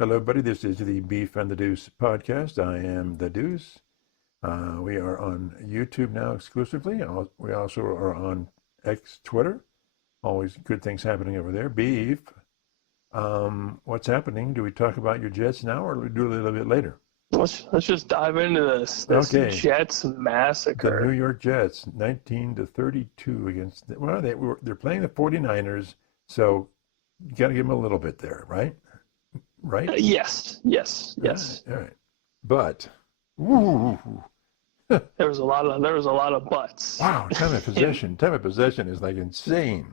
Hello, buddy. This is the Beef and the Deuce podcast. I am the Deuce. We are on YouTube now exclusively. We also are on X Twitter. Always good things happening over there. Beef, what's happening? Do we talk about your Jets now, or do we do it a little bit later? Let's just dive into this Okay. Jets The massacre. New York Jets, 19-32 against. They're playing the 49ers, so you got to give them a little bit there, right? Right? Yes. All right. But, ooh, There was a lot of butts. wow, time of possession is like insane.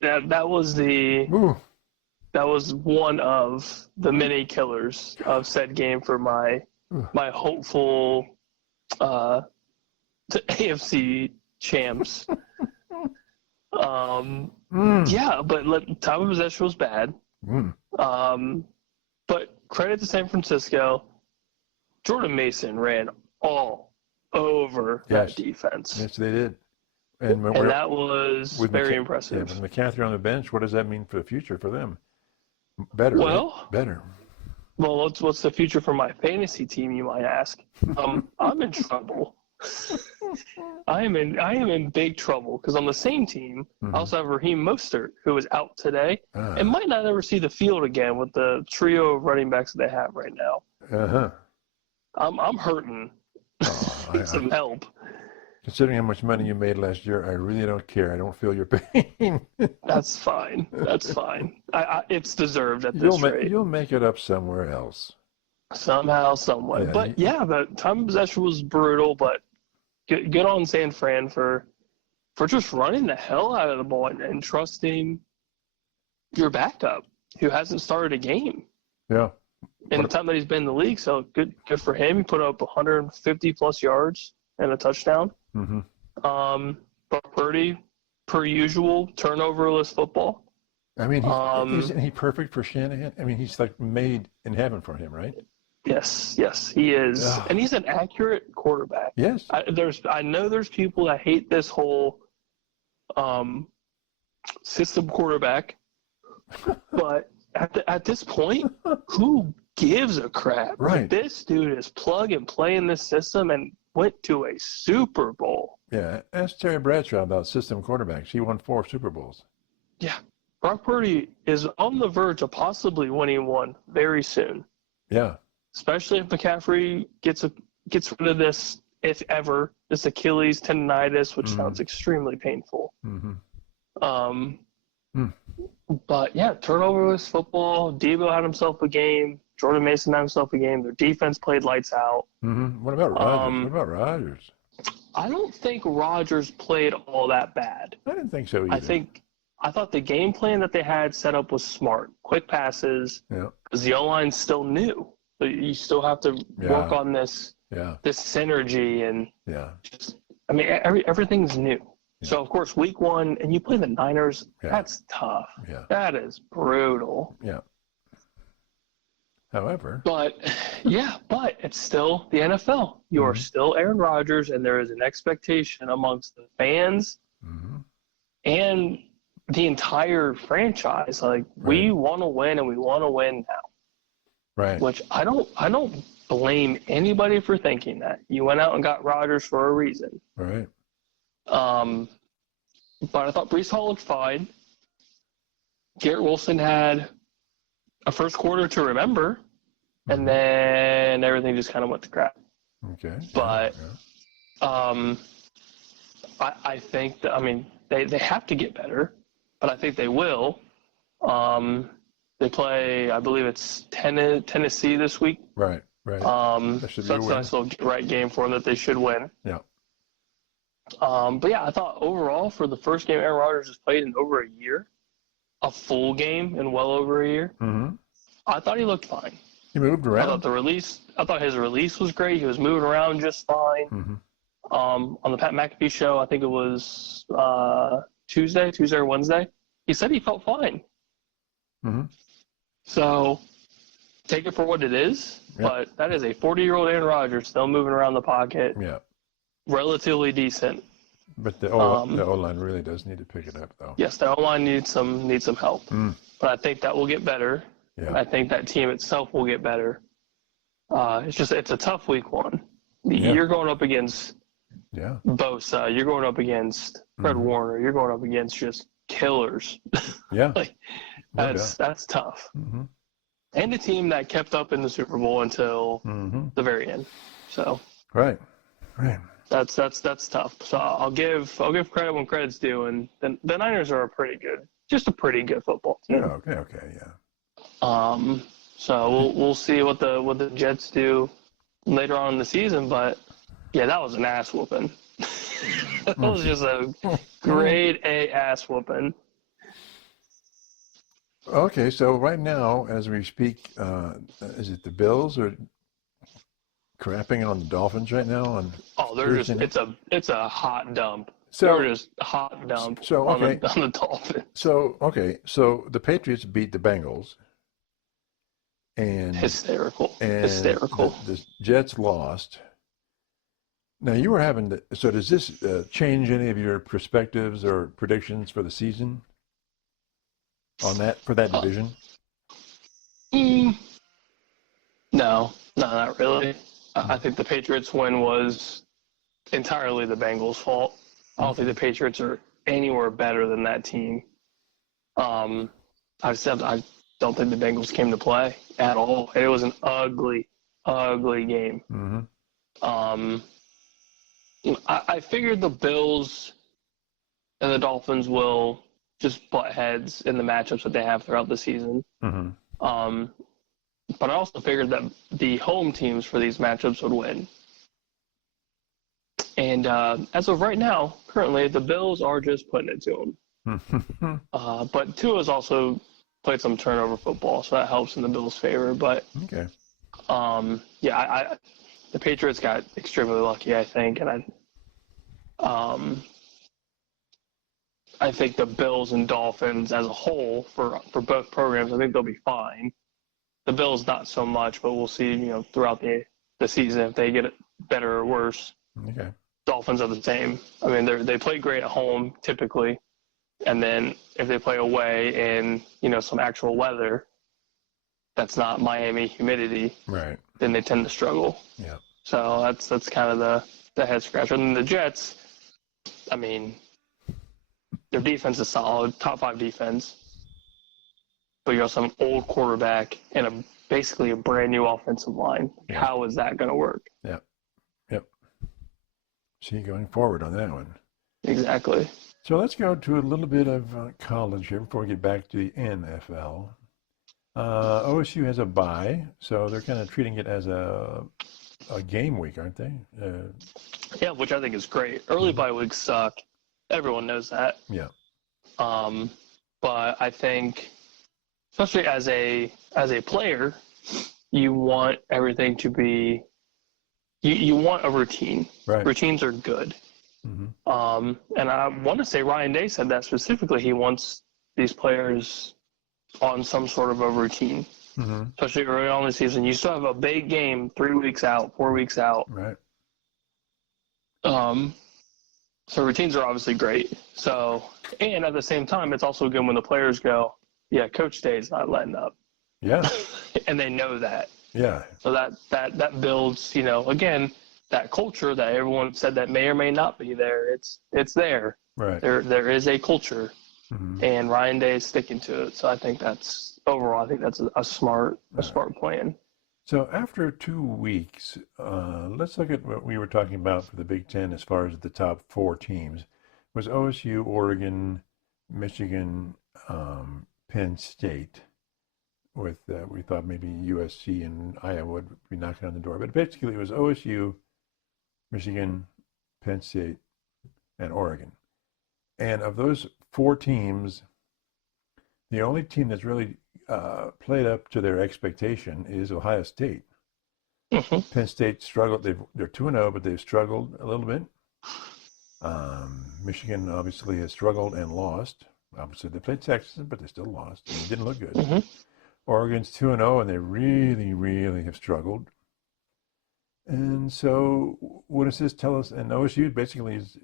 That was Ooh, one of the many killers of said game for my hopeful AFC champs. Yeah, but time of possession was bad. But credit to San Francisco, Jordan Mason ran all over that defense. Yes, they did. And that was very Yeah, impressive. with McCaffrey on the bench, what does that mean for the future for them? Better, Well, right? Better. Well, what's the future for my fantasy team, you might ask? I'm in trouble. I am in big trouble because on the same team, I also have Raheem Mostert, who is out today and might not ever see the field again with the trio of running backs that they have right now. I'm hurting. Need some help. Considering how much money you made last year, I really don't care. I don't feel your pain. That's fine. It's deserved at this rate. You'll make it up somewhere else. Somehow, some way. Yeah, but yeah, the time of possession was brutal, but good on San Fran for just running the hell out of the ball and trusting your backup who hasn't started a game. Yeah. In the time that he's been in the league, so good for him. He put up 150 plus yards and a touchdown. Brock Purdy, per usual, turnoverless football. I mean, isn't he perfect for Shanahan? I mean, he's like made in heaven for him, right? Yes, he is, and he's an accurate quarterback. Yes. I know there's people that hate this whole system quarterback, but at this point, who gives a crap? Right. Like, this dude is plug and play in this system and went to a Super Bowl. Yeah. Ask Terry Bradshaw about system quarterbacks. He won 4 Super Bowls. Yeah. Brock Purdy is on the verge of possibly winning one very soon. Yeah. Especially if McCaffrey gets rid of this, if ever, this Achilles tendonitis, which sounds extremely painful. But yeah, turnoverless football. Debo had himself a game. Jordan Mason had himself a game. Their defense played lights out. What about Rodgers? I don't think Rodgers played all that bad. I didn't think so either. I thought the game plan that they had set up was smart. Quick passes. Yeah. Because the O-line's still new. So you still have to work on this synergy and everything's new. Yeah. So, of course, week 1, and you play the Niners, that's tough. Yeah. That is brutal. Yeah. However. But it's still the NFL. You are still Aaron Rodgers, and there is an expectation amongst the fans and the entire franchise. Like, we want to win, and we want to win now. Right. Which I don't blame anybody for thinking that. You went out and got Rodgers for a reason. Right. But I thought Breece Hall looked fine. Garrett Wilson had a first quarter to remember, and then everything just kind of went to crap. Okay. But I think that, they have to get better, but I think they will. They play, I believe it's Tennessee this week. Right. So that's a nice little right game for them that they should win. Yeah. But yeah, I thought overall for the first game Aaron Rodgers has played in over a year, a full game in well over a year, I thought he looked fine. He moved around. I thought his release was great. He was moving around just fine. On the Pat McAfee show, I think it was Tuesday or Wednesday, he said he felt fine. So take it for what it is, but that is a 40-year-old Aaron Rodgers still moving around the pocket. Yeah. Relatively decent. But the O-line really does need to pick it up, though. Yes, the O-line needs some help. But I think that will get better. Yeah. I think that team itself will get better. It's a tough week one. Yeah. You're going up against Yeah. Bosa. You're going up against Fred Warner. You're going up against just killers. Yeah. Like No doubt. that's tough. Mm-hmm. And a team that kept up in the Super Bowl until the very end. So Right. that's tough. So I'll give credit when credit's due, and the Niners are a pretty good football team. Yeah. Okay. Yeah. So we'll see what the Jets do later on in the season, but yeah, that was an ass whooping. That was just a grade A ass whooping. Okay, so right now, as we speak, is it the Bills or crapping it on the Dolphins right now? It's a hot dump. So They're just hot dump on the Dolphins. So the Patriots beat the Bengals, and hysterical. The Jets lost. Now you were having so does this change any of your perspectives or predictions for the season on that for that division? No, not really. I think the Patriots win was entirely the Bengals' fault. I don't think the Patriots are anywhere better than that team. I don't think the Bengals came to play at all. It was an ugly game. Mm-hmm. I figured the Bills and the Dolphins will just butt heads in the matchups that they have throughout the season. Mm-hmm. But I also figured that the home teams for these matchups would win. And as of right now, currently, the Bills are just putting it to them. But Tua's also played some turnover football, so that helps in the Bills' favor. But okay. The Patriots got extremely lucky, I think, and I think the Bills and Dolphins as a whole for both programs, I think they'll be fine. The Bills not so much, but we'll see, throughout the season if they get it better or worse. Okay. Dolphins are the same. I mean, they play great at home typically, and then if they play away in some actual weather, that's not Miami humidity. Right. Then they tend to struggle. Yeah. So that's kind of the head scratcher. And then the Jets, I mean, their defense is solid, top 5 defense. But you also have an old quarterback and basically a brand new offensive line. Yeah. How is that going to work? Yep. See, going forward on that one. Exactly. So let's go to a little bit of college here before we get back to the NFL. OSU has a bye, so they're kind of treating it as a game week, aren't they? Yeah, which I think is great. Early bye weeks suck. Everyone knows that. Yeah. But I think, especially as a player, you want everything to be. You want a routine. Right. Routines are good. Mm-hmm. And I want to say Ryan Day said that specifically. He wants these players on some sort of a routine, especially early on in the season. You still have a big game 3 weeks out, 4 weeks out. Right. So routines are obviously great. So, and at the same time, it's also good when the players go, yeah, Coach Day's not letting up. Yeah. And they know that. Yeah. So that builds, again, that culture that everyone said that may or may not be there. It's there. Right. There is a culture, and Ryan Day is sticking to it. So I think that's a smart plan. So after 2 weeks, let's look at what we were talking about for the Big Ten as far as the top 4 teams. It was OSU, Oregon, Michigan, Penn State. With we thought maybe USC and Iowa would be knocking on the door, but basically it was OSU, Michigan, Penn State, and Oregon. And of those 4 teams, the only team that's really played up to their expectation is Ohio State. Penn State struggled. They're 2-0, but they've struggled a little bit. Michigan obviously has struggled and lost. Obviously they played Texas, but they still lost. And it didn't look good. Oregon's 2-0, and they really, really have struggled. And so what does this tell us? And OSU basically is,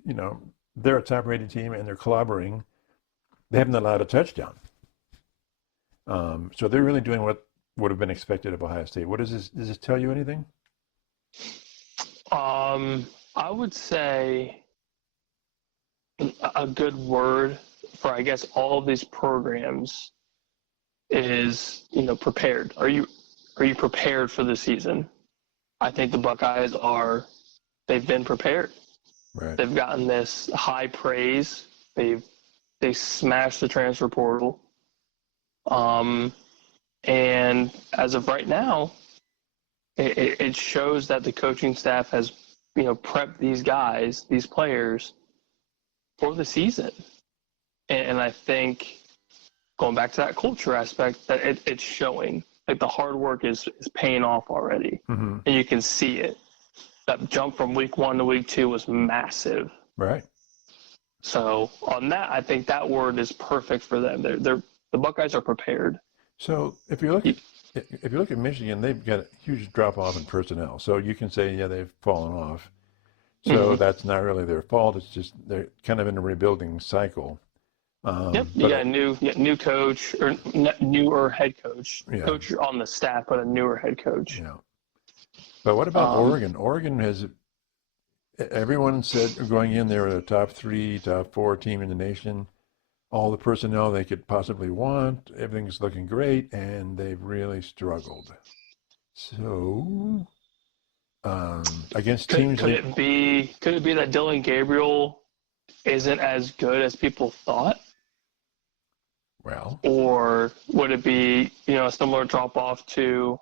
they're a top-rated team, and they're clobbering. They haven't allowed a touchdown. So they're really doing what would have been expected of Ohio State. What does this tell you anything? I would say a good word for, I guess, all of these programs is, prepared. Are you prepared for the season? I think the Buckeyes are. They've been prepared. Right. They've gotten this high praise. They smashed the transfer portal. And as of right now, it shows that the coaching staff has, prepped these guys, these players, for the season. And I think, going back to that culture aspect, that it's showing. Like, the hard work is paying off already. Mm-hmm. And you can see it. That jump from week 1 to week 2 was massive. Right. So on that, I think that word is perfect for them. The Buckeyes are prepared. So if you look at Michigan, they've got a huge drop off in personnel. So you can say, yeah, they've fallen off. So that's not really their fault. It's just they're kind of in a rebuilding cycle. Yep, you got a new coach or newer head coach. Yeah. Coach on the staff, but a newer head coach. Yeah. But what about Oregon? Oregon has, everyone said going in, they were the top 3, top 4 team in the nation. All the personnel they could possibly want. Everything's looking great, and they've really struggled. So, against teams, could it be that Dylan Gabriel isn't as good as people thought? Well, or would it be a similar drop off to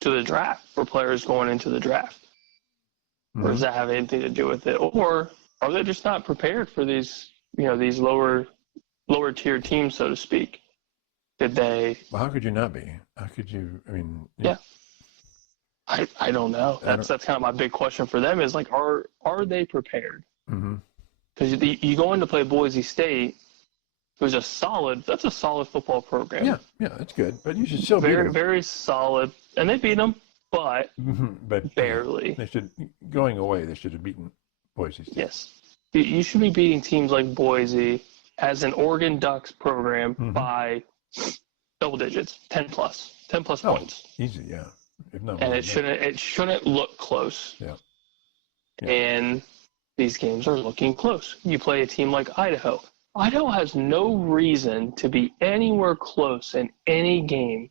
the draft for players going into the draft? Mm-hmm. Or does that have anything to do with it? Or are they just not prepared for these these lower tier teams, so to speak? Did they? Well, how could you not be? How could you? I mean, yeah. I don't know. That's kind of my big question for them is, like, are they prepared? Because you go in to play Boise State, who's that's a solid football program. Yeah, that's good. But you should still beat them. Very solid, and they beat them, but barely. They should going away. They should have beaten Boise State. Yes, you should be beating teams like Boise as an Oregon Ducks program by double digits, 10 plus points. Easy, yeah. If not, and it shouldn't look close. Yeah. And these games are looking close. You play a team like Idaho. Idaho has no reason to be anywhere close in any game,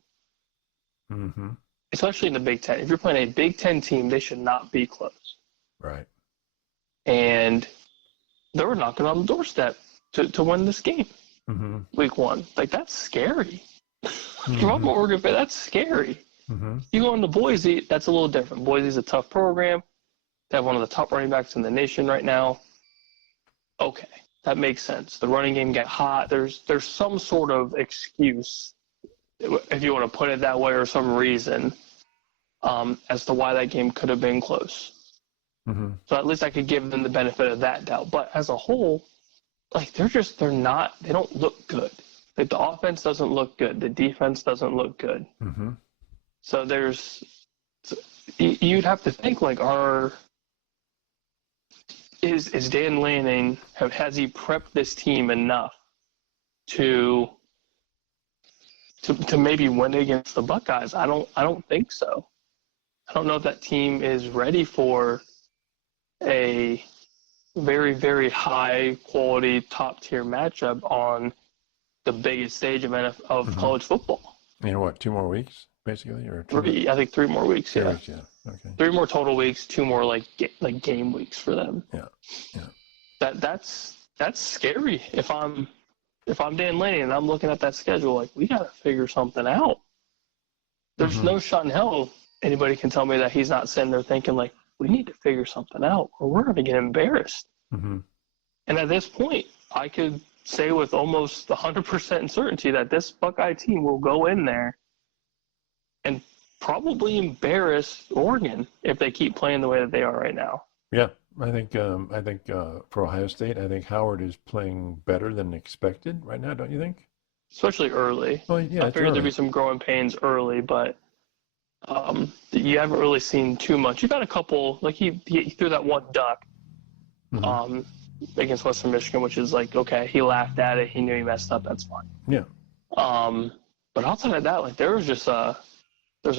especially in the Big Ten. If you're playing a Big Ten team, they should not be close. Right. And they were knocking on the doorstep to win this game, week 1. Like, that's scary. If I'm an Oregon fan, that's scary. You go into Boise, that's a little different. Boise's a tough program. They have one of the top running backs in the nation right now. Okay, that makes sense. The running game got hot. There's some sort of excuse, if you want to put it that way, or some reason as to why that game could have been close. So at least I could give them the benefit of that doubt. But as a whole, like, they don't look good. Like, the offense doesn't look good. The defense doesn't look good. So you'd have to think, like, is Dan Lanning, has he prepped this team enough to maybe win against the Buckeyes? I don't think so. I don't know if that team is ready for a very, very high quality top tier matchup on the biggest stage of college football. What, 2 more weeks? Basically, or 3? I think 3 more weeks. 3 weeks, yeah. Okay. 3 more total weeks, 2 more like game weeks for them. Yeah. That's scary. If I'm Dan Lanning and I'm looking at that schedule, like, we got to figure something out. There's no shot in hell anybody can tell me that he's not sitting there thinking, like, we need to figure something out or we're going to get embarrassed. And at this point, I could say with almost 100% certainty that this Buckeye team will go in there and probably embarrass Oregon if they keep playing the way that they are right now. Yeah, I think for Ohio State, I think Howard is playing better than expected right now. Don't you think? Especially early. Well, yeah, I figured there'd be some growing pains early, but you haven't really seen too much. You've had a couple, like he threw that one duck against Western Michigan, which is like, okay, he laughed at it. He knew he messed up. That's fine. Yeah. But outside of that, like there's a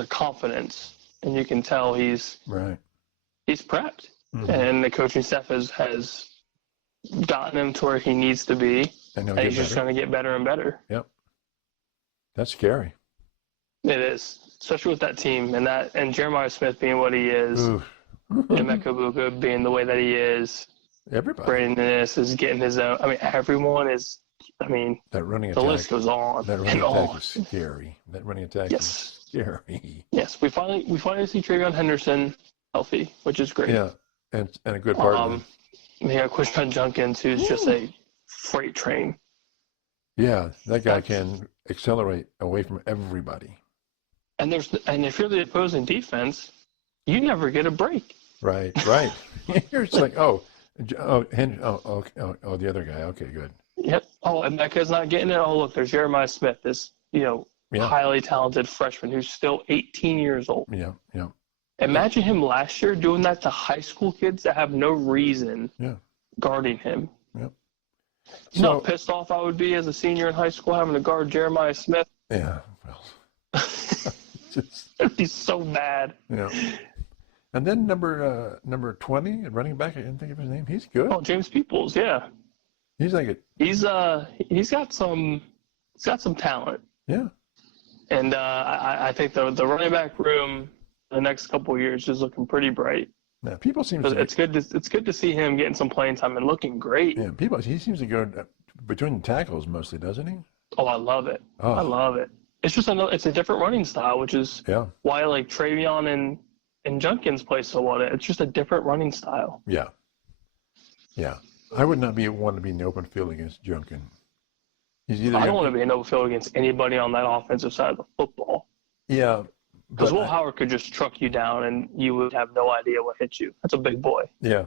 confidence, and you can tell he's prepped, and the coaching staff has gotten him to where he needs to be, and he's just going to get better and better. Yep, that's scary. It is, especially with that team and Jeremiah Smith being what he is, and Emeka Egbuka being the way that he is. Everybody. Brandon Inniss is getting his own. I mean, everyone is. I mean, that running the attack, list goes on. That running attack is scary. That running attack is scary. Yes, we finally see Travion Henderson healthy, which is great. Yeah, and a good partner. We got Quishon Junkins, who's just a freight train. Yeah, that guy can accelerate away from everybody. And if you're the opposing defense, you never get a break. Right. You're just like, the other guy. Okay, good. Yep. Oh, and Emeka's not getting it. Oh, look, there's Jeremiah Smith, this highly talented freshman who's still 18 years old. Yeah. Imagine him last year doing that to high school kids that have no reason guarding him. Yep. You know how pissed off I would be as a senior in high school having to guard Jeremiah Smith? Yeah, well. It'd be so bad. Yeah. And then number 20, running back, I didn't think of his name. He's good. Oh, James Peoples, yeah. He's like he's got some talent. Yeah. And I think the running back room the next couple of years is looking pretty bright. Yeah, people seem to. It's good to see him getting some playing time and looking great. Yeah, he seems to go between the tackles mostly, doesn't he? Oh, I love it. Oh. I love it. It's just it's a different running style, which is why like Travion and Junkins play so well. It's just a different running style. Yeah. I would not want to be in the open field against Junkin. I don't want to be in open field against anybody on that offensive side of the football. Yeah. Because Will Howard could just truck you down and you would have no idea what hit you. That's a big boy. Yeah,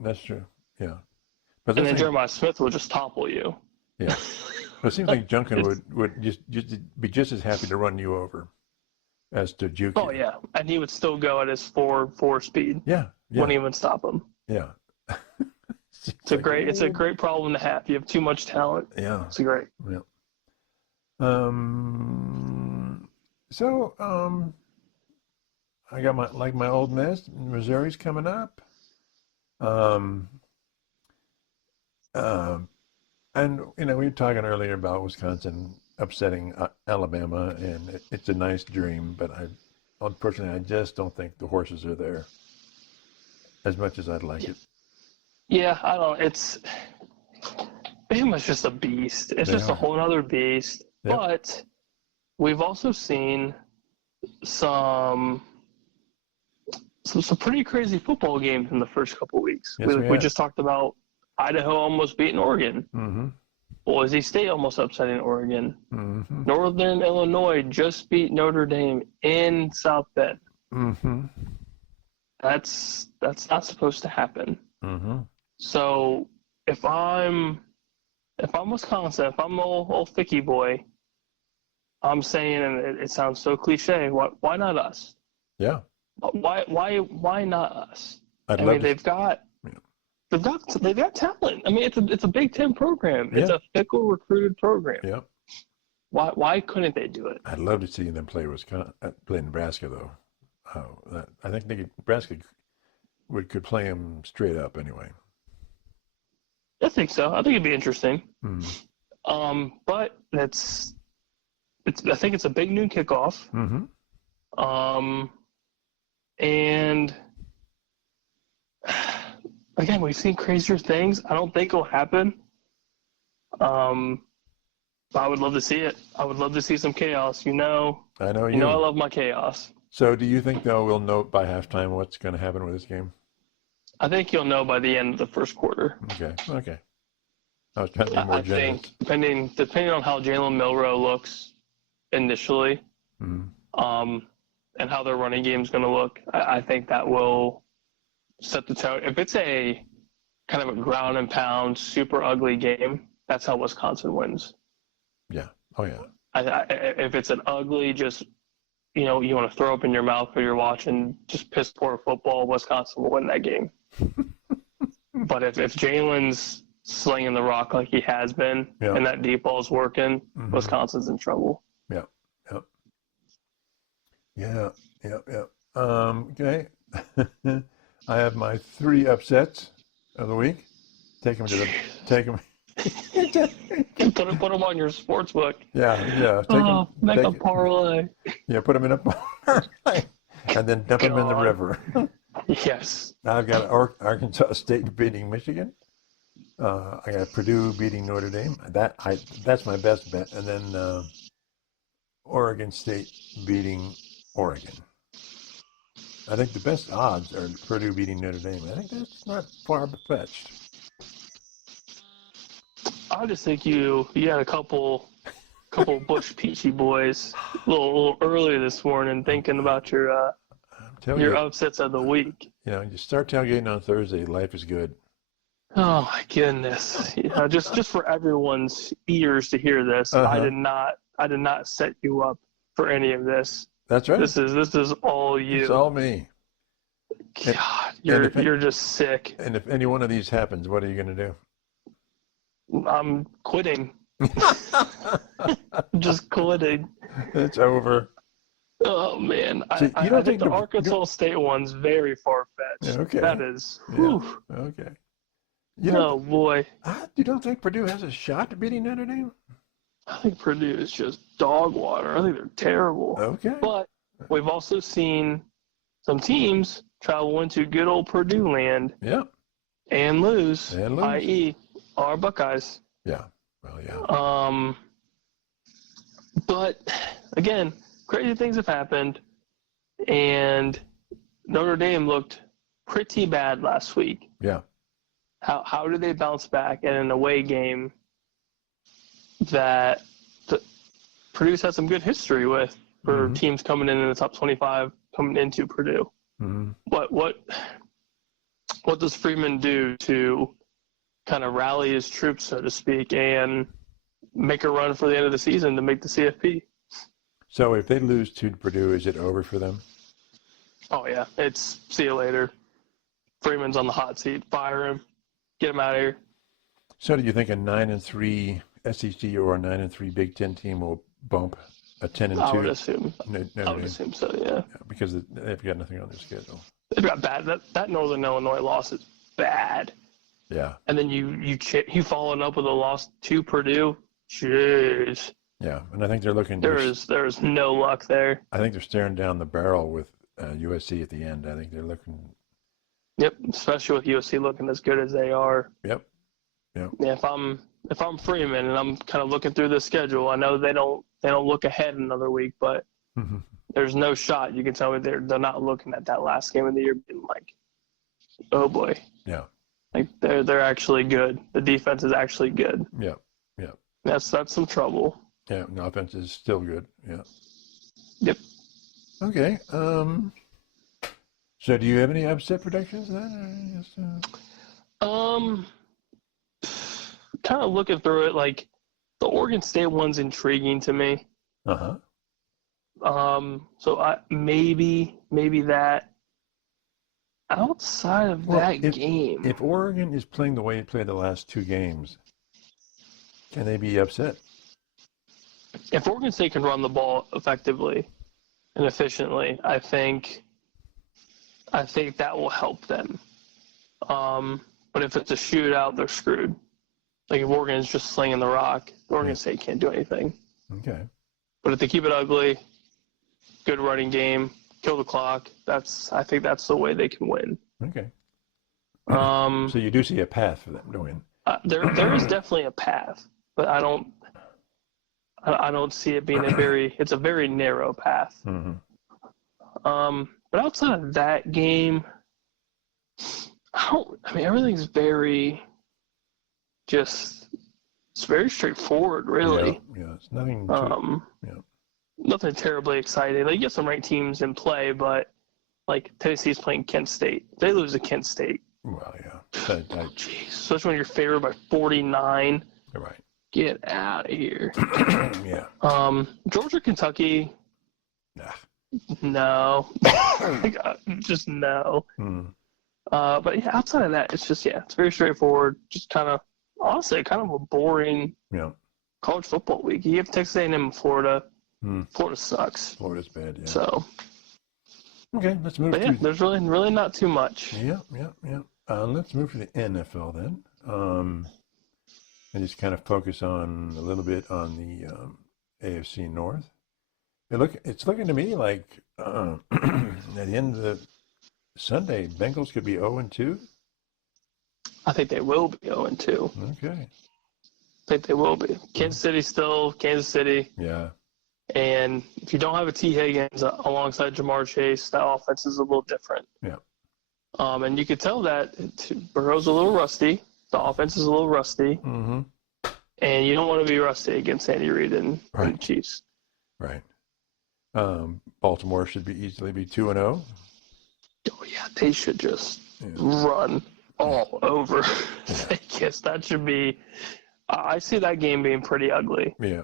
that's true. Yeah. But then Jeremiah Smith will just topple you. Yeah. But it seems like Junkin would just be just as happy to run you over as to juke you. Oh, yeah. And he would still go at his 4 speed. Yeah. Wouldn't even stop him. Yeah. It's a great problem to have. You have too much talent. Yeah. It's great. Yeah. I got my Old Miss, Missouri's coming up. And we were talking earlier about Wisconsin upsetting Alabama, and it's a nice dream, but unfortunately, I just don't think the horses are there as much as I'd like it. Yeah, I don't. Bama's just a beast. It's just a whole other beast. Yep. But we've also seen some pretty crazy football games in the first couple weeks. Yes, we just talked about Idaho almost beating Oregon. Mm-hmm. Boise State almost upsetting Oregon. Mm-hmm. Northern Illinois just beat Notre Dame in South Bend. Mm-hmm. That's not supposed to happen. Mm-hmm. So if I'm Wisconsin, if I'm old Ficky boy, I'm saying, and it sounds so cliche, why not us? Yeah. Why not us? They've got talent. I mean, it's a Big Ten program. It's a fickle recruited program. Yeah. Why couldn't they do it? I'd love to see them play Nebraska though. I think Nebraska could play them straight up anyway. I think so. I think it'd be interesting. Mm. But I think it's a big noon kickoff. Mm-hmm. And again, we've seen crazier things. I don't think it'll happen. But I would love to see it. I would love to see some chaos. I know I love my chaos. So do you think, though, we'll know by halftime what's going to happen with this game? I think you'll know by the end of the first quarter. Okay. I was trying to be more generous. I think depending on how Jalen Milroe looks initially, and how their running game is going to look, I think that will set the tone. If it's a kind of a ground and pound, super ugly game, that's how Wisconsin wins. Yeah. Oh, yeah. If it's an ugly, just, you want to throw up in your mouth while you're watching, just piss poor football, Wisconsin will win that game. But if Jalen's slinging the rock like he has been, and that deep ball's working, Wisconsin's in trouble. Yeah. Yeah, yeah, yeah. Okay. I have my three upsets of the week. Take them. Put them on your sports book. Yeah, yeah. Oh, make a Take it. parlay. Yeah, put them in a bar and then dump them in the God. river. Yes. I've got Arkansas State beating Michigan. I got Purdue beating Notre Dame. That's my best bet. And then Oregon State beating Oregon. I think the best odds are Purdue beating Notre Dame. I think that's not far fetched. I just think you had a couple Bush Peachy boys a little early this morning thinking about your upsets of the week. You start tailgating on Thursday, life is good. Oh my goodness! Just for everyone's ears to hear this, Uh-huh. I did not set you up for any of this. That's right. This is all you. It's all me. God, you're just sick. And if any one of these happens, what are you going to do? I'm quitting. Just quitting. It's over. Oh man, See, I think the Arkansas State one's very far fetched. Okay. That is. Yeah. Okay. Boy. You don't think Purdue has a shot at beating Notre Dame? I think Purdue is just dog water. I think they're terrible. Okay. But we've also seen some teams travel into good old Purdue land. Yeah. And lose. I.e., our Buckeyes. Yeah. Well, yeah. But again, crazy things have happened, and Notre Dame looked pretty bad last week. Yeah. How do they bounce back in an away game that Purdue's had some good history with for teams coming in the top 25 coming into Purdue? Mm-hmm. What does Freeman do to kind of rally his troops, so to speak, and make a run for the end of the season to make the CFP? So if they lose to Purdue, is it over for them? Oh, yeah. It's see you later. Freeman's on the hot seat. Fire him. Get him out of here. So do you think a 9-3 SEC or a 9-3 Big Ten team will bump a 10-2? I would assume. I would assume so, yeah. Because they've got nothing on their schedule. They've got bad. That Northern Illinois loss is bad. Yeah. And then you following up with a loss to Purdue. Jeez. Yeah, and I think they're looking. There's no luck there. I think they're staring down the barrel with USC at the end. I think they're looking. Yep, especially with USC looking as good as they are. Yep. Yeah, if I'm Freeman and I'm kind of looking through the schedule, I know they don't look ahead another week, but there's no shot you can tell me they're not looking at that last game of the year being like, oh boy. Yeah. Like they're actually good. The defense is actually good. Yeah. Yeah. That's some trouble. Yeah, the offense is still good. Yeah. Yep. Okay. So do you have any upset predictions then? Kind of looking through it, like the Oregon State one's intriguing to me. Uh-huh. So maybe that outside of that game. If Oregon is playing the way it played the last two games, can they be upset? If Oregon State can run the ball effectively and efficiently, I think that will help them. But if it's a shootout, they're screwed. Like if Oregon is just slinging the rock, Oregon State can't do anything. Okay. But if they keep it ugly, good running game, kill the clock, I think that's the way they can win. Okay. So you do see a path for them to win. There is definitely a path, but I don't see it being it's a very narrow path. Mm-hmm. But outside of that game, everything's it's very straightforward, really. Yeah, it's nothing nothing terribly exciting. Like, you get some ranked teams in play, but like Tennessee's playing Kent State. If they lose to Kent State. Well, yeah. Jeez, especially when you're favored by 49. Right. Get out of here. Yeah. Georgia, Kentucky. Nah. No. Just no. But yeah, outside of that, it's very straightforward. Just honestly, kind of a boring college football week. You have Texas A&M in Florida. Florida sucks. Florida's bad, yeah. So, okay, let's move but yeah, there's really not too much. Yeah. Let's move to the NFL then. And just kind of focus on a little bit on the AFC North. It's looking to me like at the end of the Sunday, Bengals could be 0-2. I think they will be 0-2. Okay. I think they will be. Kansas City still Kansas City. Yeah. And if you don't have a T. Higgins alongside Jamar Chase, that offense is a little different. Yeah. And you could tell that Burrow's a little rusty. The offense is a little rusty. Mm-hmm. And you don't want to be rusty against Andy Reid and the Chiefs. Right. Baltimore should easily be 2-0. Oh, yeah. They should just run all over Vegas. That should be – I see that game being pretty ugly. Yeah.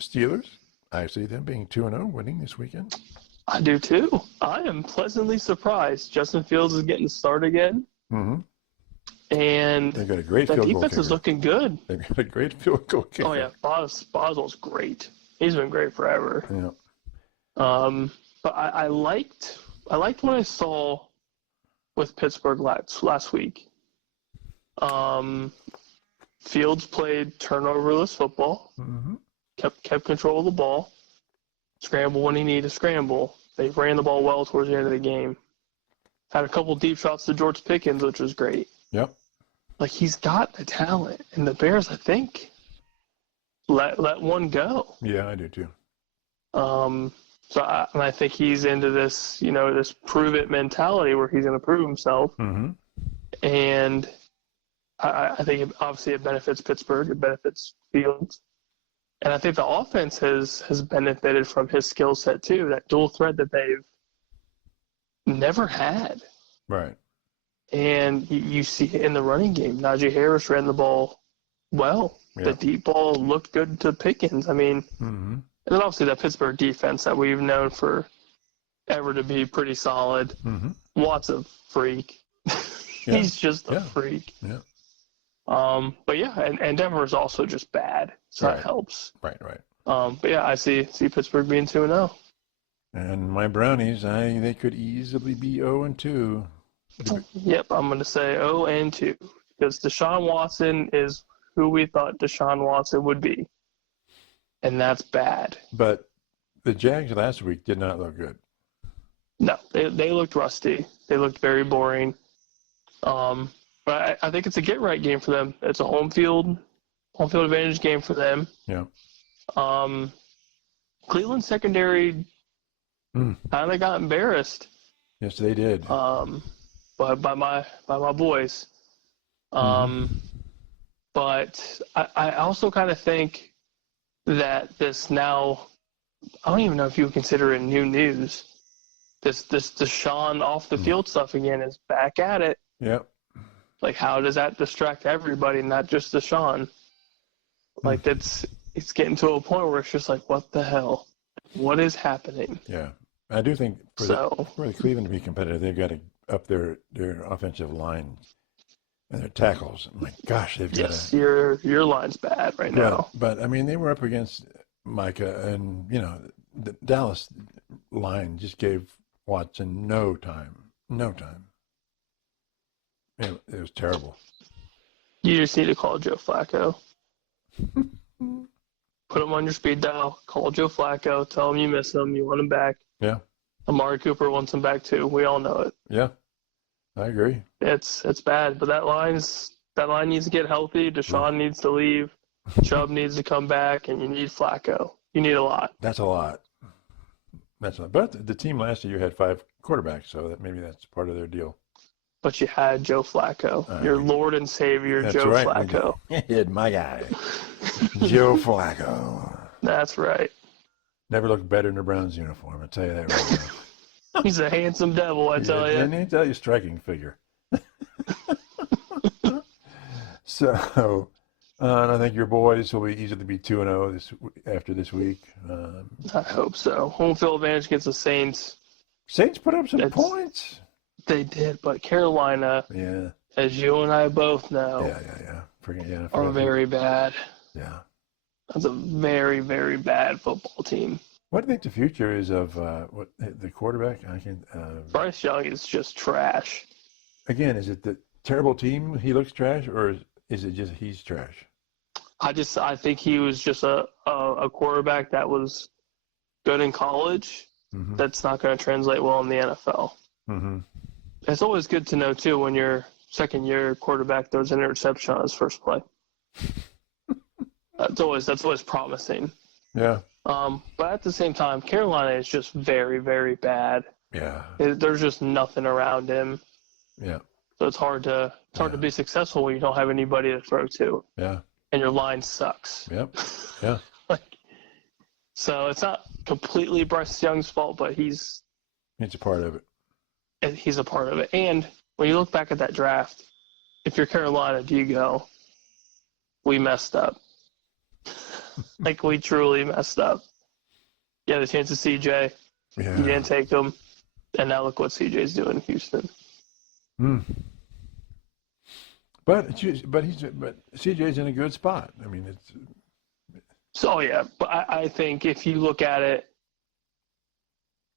Steelers, I see them being 2-0, winning this weekend. I do too. I am pleasantly surprised. Justin Fields is getting the start again. Mm-hmm. And they've got a great field goal kicker. The defense is looking good. They've got a great field goal kicker. Oh, yeah. Boswell's great. He's been great forever. Yeah. But I liked what I saw with Pittsburgh last week. Fields played turnoverless football. Mm-hmm. Kept control of the ball. Scramble when he needed to scramble. They ran the ball well towards the end of the game. Had a couple deep shots to George Pickens, which was great. Yep. Like, he's got the talent. And the Bears, I think, let one go. Yeah, I do too. So I think he's into this, this prove-it mentality where he's going to prove himself. Mm-hmm. And I think obviously it benefits Pittsburgh. It benefits Fields. And I think the offense has benefited from his skill set too, that dual threat that they've never had. Right. And you see it in the running game. Najee Harris ran the ball well. Yeah. The deep ball looked good to Pickens. I mean, and then obviously that Pittsburgh defense that we've known for ever to be pretty solid. Mm-hmm. Watt's a freak. He's just a freak. Yeah. But yeah, and Denver's also just bad, so that helps. Right. But yeah, I see Pittsburgh being 2-0. And my Brownies, they could easily be 0-2. Yep, I'm going to say 0-2 because Deshaun Watson is who we thought Deshaun Watson would be, and that's bad. But the Jags last week did not look good. No, they looked rusty. They looked very boring. But I think it's a get-right game for them. It's a home field advantage game for them. Yeah. Cleveland secondary kind of got embarrassed. Yes, they did. But by my boys. But I also kind of think that this now, I don't even know if you would consider it new news. This Deshaun off the field stuff again is back at it. Yep. Like, how does that distract everybody, not just Deshaun? Like, it's getting to a point where it's just like, what the hell? What is happening? Yeah. I do think for the Cleveland to be competitive, they've got to up their offensive line and their tackles. My gosh, they've got to. Yes, your line's bad right now. But, I mean, they were up against Micah, and, the Dallas line just gave Watson no time. It was terrible. You just need to call Joe Flacco. Put him on your speed dial. Call Joe Flacco. Tell him you miss him. You want him back. Yeah. Amari Cooper wants him back too. We all know it. Yeah, I agree. It's bad, but that line needs to get healthy. Deshaun needs to leave. Chubb needs to come back, and you need Flacco. You need a lot. That's a lot. But the team last year had 5 quarterbacks, so maybe that's part of their deal. But you had Joe Flacco, your Lord and Savior, Joe Flacco. You had my guy, Joe Flacco. That's right. Never looked better in a Browns uniform, I'll tell you that right now. He's a handsome devil, I tell you. And I tell you, striking figure. So, and I think your boys will easily be 2-0 after this week. I hope so. Home field advantage against the Saints. Saints put up some points. They did, but Carolina, as you and I both know, are very bad. Yeah. That's a very, very bad football team. What do you think the future is of the quarterback? Bryce Young is just trash. Again, is it the terrible team he looks trash, or is it just he's trash? I think he was just a quarterback that was good in college. Mm-hmm. That's not going to translate well in the NFL. Mm-hmm. It's always good to know too when your second year quarterback throws an interception on his first play. That's always promising. Yeah. But at the same time, Carolina is just very, very bad. Yeah. There's just nothing around him. Yeah. So it's hard to be successful when you don't have anybody to throw to. Yeah. And your line sucks. Yep. Yeah. So it's not completely Bryce Young's fault, but it's a part of it. He's a part of it. And when you look back at that draft, if you're Carolina, do you go, we messed up? We truly messed up. You had a chance to CJ. Yeah. You didn't take him. And now look what CJ's doing in Houston. Hmm. But CJ's in a good spot. I mean, it's. So yeah, but I think if you look at it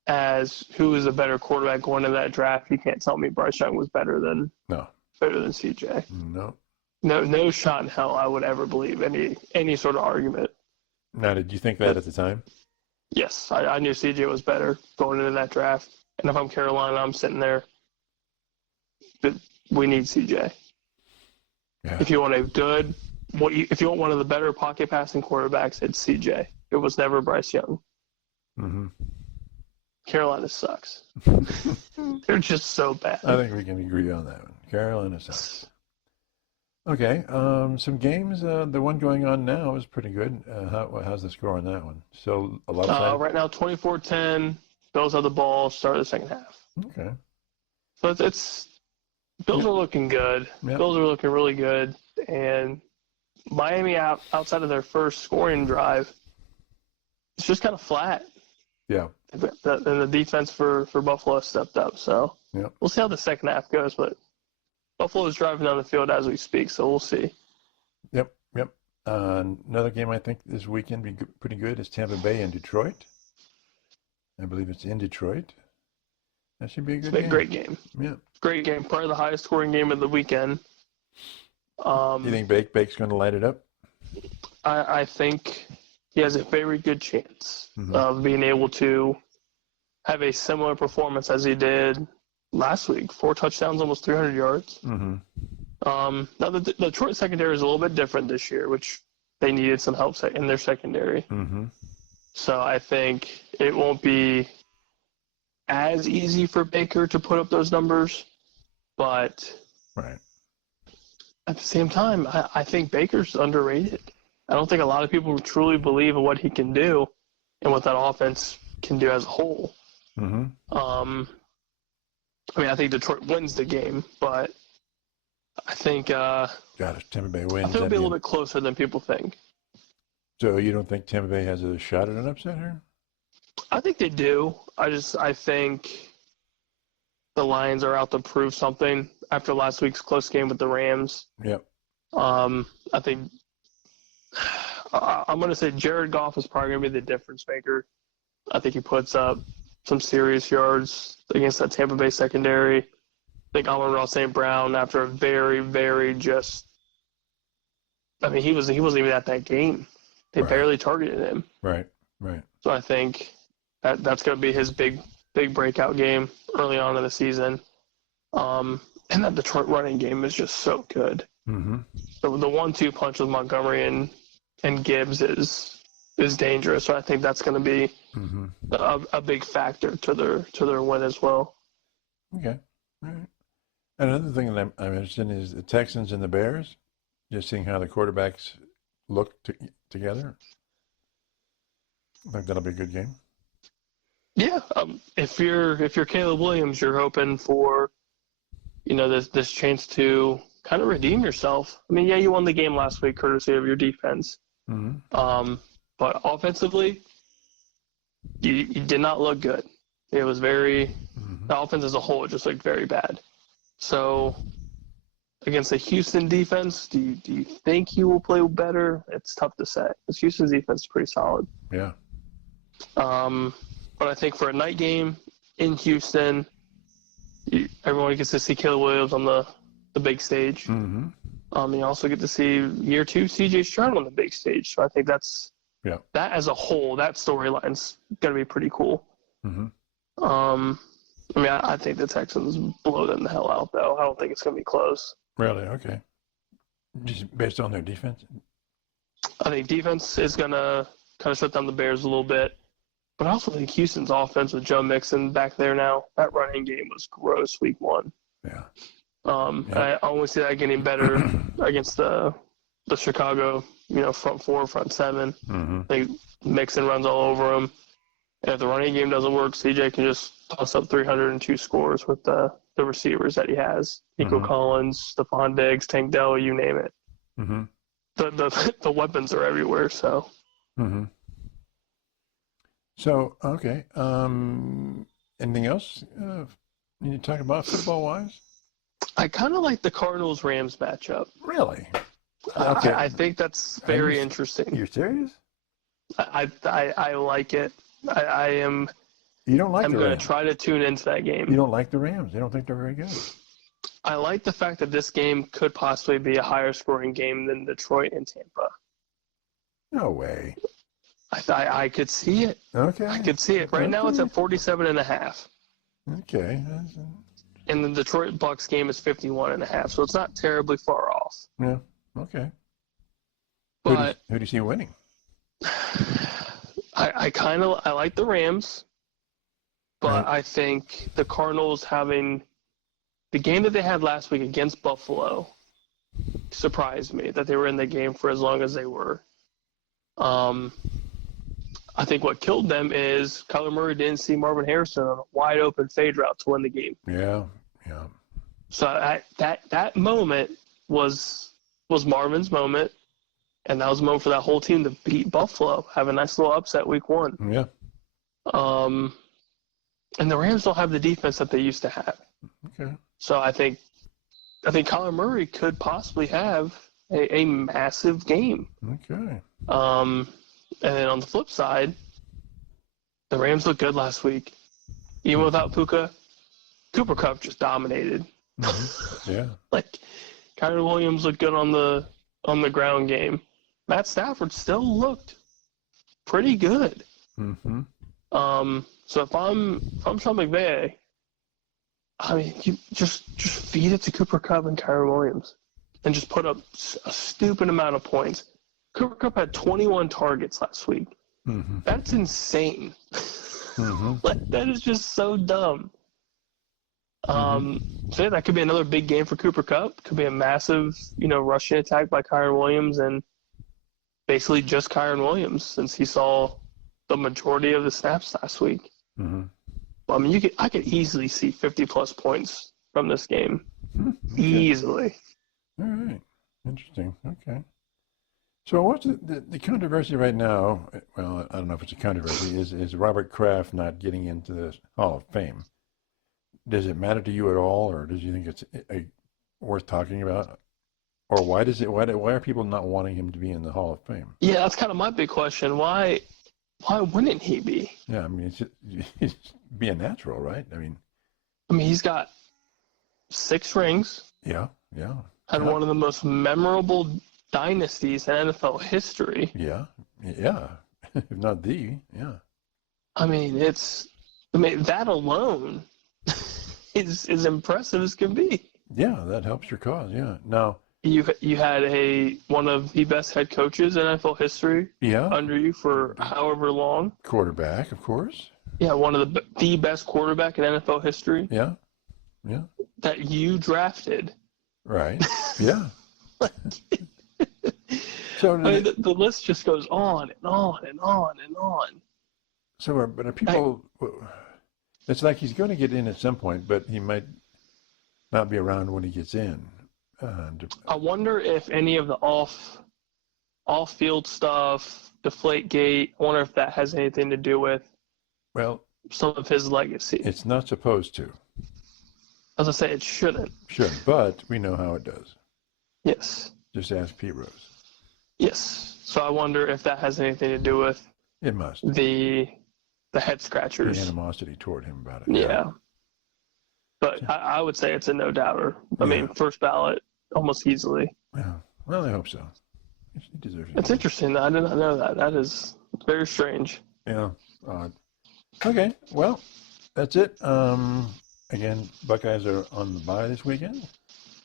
as who is a better quarterback going into that draft, you can't tell me Bryce Young was better than CJ. No. No shot in hell I would ever believe any sort of argument. Now, did you think that at the time? Yes, I knew CJ was better going into that draft. And if I'm Carolina, I'm sitting there. But we need CJ. Yeah. If you want if you want one of the better pocket passing quarterbacks, it's CJ. It was never Bryce Young. Mm-hmm. Carolina sucks. They're just so bad. I think we can agree on that one. Carolina sucks. Okay, some games. The one going on now is pretty good. How's the score on that one? Still a lot of right now, 24-10. Bills have the ball. Start of the second half. Okay. So it's Bills are looking good. Yep. Bills are looking really good, and Miami outside of their first scoring drive, it's just kind of flat. Yeah. And the defense for Buffalo stepped up. So we'll see how the second half goes, but Buffalo is driving down the field as we speak, so we'll see. Yep. Another game I think this weekend be pretty good is Tampa Bay and Detroit. I believe it's in Detroit. That should be a good game. Great game. Yeah. Great game. Probably the highest scoring game of the weekend. You think Bake's going to light it up? I think he has a very good chance of being able to have a similar performance as he did last week. 4 touchdowns, almost 300 yards. Mm-hmm. Now, the Detroit secondary is a little bit different this year, which they needed some help in their secondary. Mm-hmm. So I think it won't be as easy for Baker to put up those numbers, but at the same time, I think Baker's underrated. I don't think a lot of people truly believe in what he can do and what that offense can do as a whole. Mm-hmm. I think Detroit wins the game, but I think Tampa Bay wins. I think it'll be a little bit closer than people think. So you don't think Tampa Bay has a shot at an upset here? I think they do. I think the Lions are out to prove something after last week's close game with the Rams. Yep. I think I'm going to say Jared Goff is probably going to be the difference maker. I think he puts up some serious yards against that Tampa Bay secondary. I think Amon-Ra St. Brown, after a very, very he wasn't even at that game. They barely targeted him. Right. So I think that's going to be his big breakout game early on in the season. And that Detroit running game is just so good. Mm-hmm. So the 1-2 punch with Montgomery and Gibbs is dangerous. So I think that's going to be a big factor to their win as well. Okay. All right. Another thing that I'm interested in is the Texans and the Bears. Just seeing how the quarterbacks look together. I think that'll be a good game. Yeah. If you're Caleb Williams, you're hoping for this chance to kind of redeem yourself. You won the game last week courtesy of your defense. Mm-hmm. But offensively, you did not look good. It was the offense as a whole just looked very bad. So against the Houston defense, do you think he will play better? It's tough to say because Houston's defense is pretty solid. Yeah. But I think for a night game in Houston, everyone gets to see Caleb Williams on the big stage. Mm-hmm. You also get to see year 2 C.J. Stroud on the big stage. So I think that as a whole, that storyline's going to be pretty cool. Mm-hmm. I think the Texans blow them the hell out, though. I don't think it's going to be close. Really? Okay. Just based on their defense? I think defense is going to kind of shut down the Bears a little bit. But I also think Houston's offense with Joe Mixon back there now, that running game was gross week 1. Yeah. I only see that getting better against the Chicago, front 4, front 7. Mm-hmm. I think Mixon runs all over them. And if the running game doesn't work, CJ can just toss up 302 scores with the receivers that he has. Nico Collins, Stephon Diggs, Tank Dell, you name it. Mm-hmm. The weapons are everywhere, so. Mm-hmm. So, okay. Anything else you need to talk about football-wise? I kind of like the Cardinals-Rams matchup. Really? Okay. I think that's very interesting. You're serious? I like it. I am. You don't like the Rams? I'm going to try to tune into that game. You don't like the Rams? You don't think they're very good? I like the fact that this game could possibly be a higher scoring game than Detroit and Tampa. No way. I could see it. Okay. I could see it. Right now it's at 47.5. Okay. And the Detroit Bucks game is 51.5, so it's not terribly far off. Yeah. Okay. But who do you see winning? I like the Rams, but I think the Cardinals having the game that they had last week against Buffalo surprised me that they were in the game for as long as they were. I think what killed them is Kyler Murray didn't see Marvin Harrison on a wide open fade route to win the game. Yeah, yeah. So that moment was Marvin's moment, and that was a moment for that whole team to beat Buffalo, have a nice little upset week 1. Yeah. And the Rams don't have the defense that they used to have. Okay. So I think Kyler Murray could possibly have a massive game. Okay. And then on the flip side, the Rams looked good last week. Even without Puka, Cooper Kupp just dominated. Mm-hmm. Yeah. Like, Kyler Williams looked good on the ground game. Matt Stafford still looked pretty good. Mm-hmm. So if I'm Sean McVay, I mean, you just feed it to Cooper Kupp and Kyler Williams and just put up a stupid amount of points. Cooper Kupp had 21 targets last week. Mm-hmm. That's insane. Mm-hmm. Like, that is just so dumb. So yeah, that could be another big game for Cooper Kupp. Could be a massive, rushing attack by Kyren Williams, and basically just Kyren Williams since he saw the majority of the snaps last week. Mm-hmm. Well, I mean, I could easily see 50-plus points from this game. Okay. Easily. All right. Interesting. Okay. So what's the controversy right now? Well, I don't know if it's a controversy. Is Robert Kraft not getting into the Hall of Fame? Does it matter to you at all, or does you think it's worth talking about? Or why are people not wanting him to be in the Hall of Fame? Yeah, that's kind of my big question. Why wouldn't he be? Yeah, I mean, it's be a natural, right? I mean, he's got 6 rings. Yeah, yeah. Had one of the most memorable dynasties in NFL history. Yeah, yeah. If not the, yeah. I mean, that alone is as impressive as can be. Yeah, that helps your cause. Yeah. Now you had one of the best head coaches in NFL history. Yeah. Under you for however long. Quarterback, of course. Yeah, one of the best quarterback in NFL history. Yeah. Yeah. That you drafted. Right. Yeah. So the list just goes on and on and on and on. So, but are people? It's like he's going to get in at some point, but he might not be around when he gets in. I wonder if any of the off-field stuff, Deflategate, I wonder if that has anything to do with some of his legacy. It's not supposed to. As I say, it shouldn't. Shouldn't, but we know how it does. Yes. Just ask Pete Rose. Yes. So I wonder if that has anything to do with It must. the head The scratchers. animosity toward him about it. Yeah. But I would say it's a no doubter. I mean, first ballot almost easily. Yeah. Well, I hope so. He deserves it. It's interesting. I did not know that. That is very strange. Yeah. Odd. Okay. Well, that's it. Again, Buckeyes are on the bye this weekend.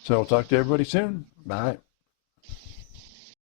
So we'll talk to everybody soon. Bye.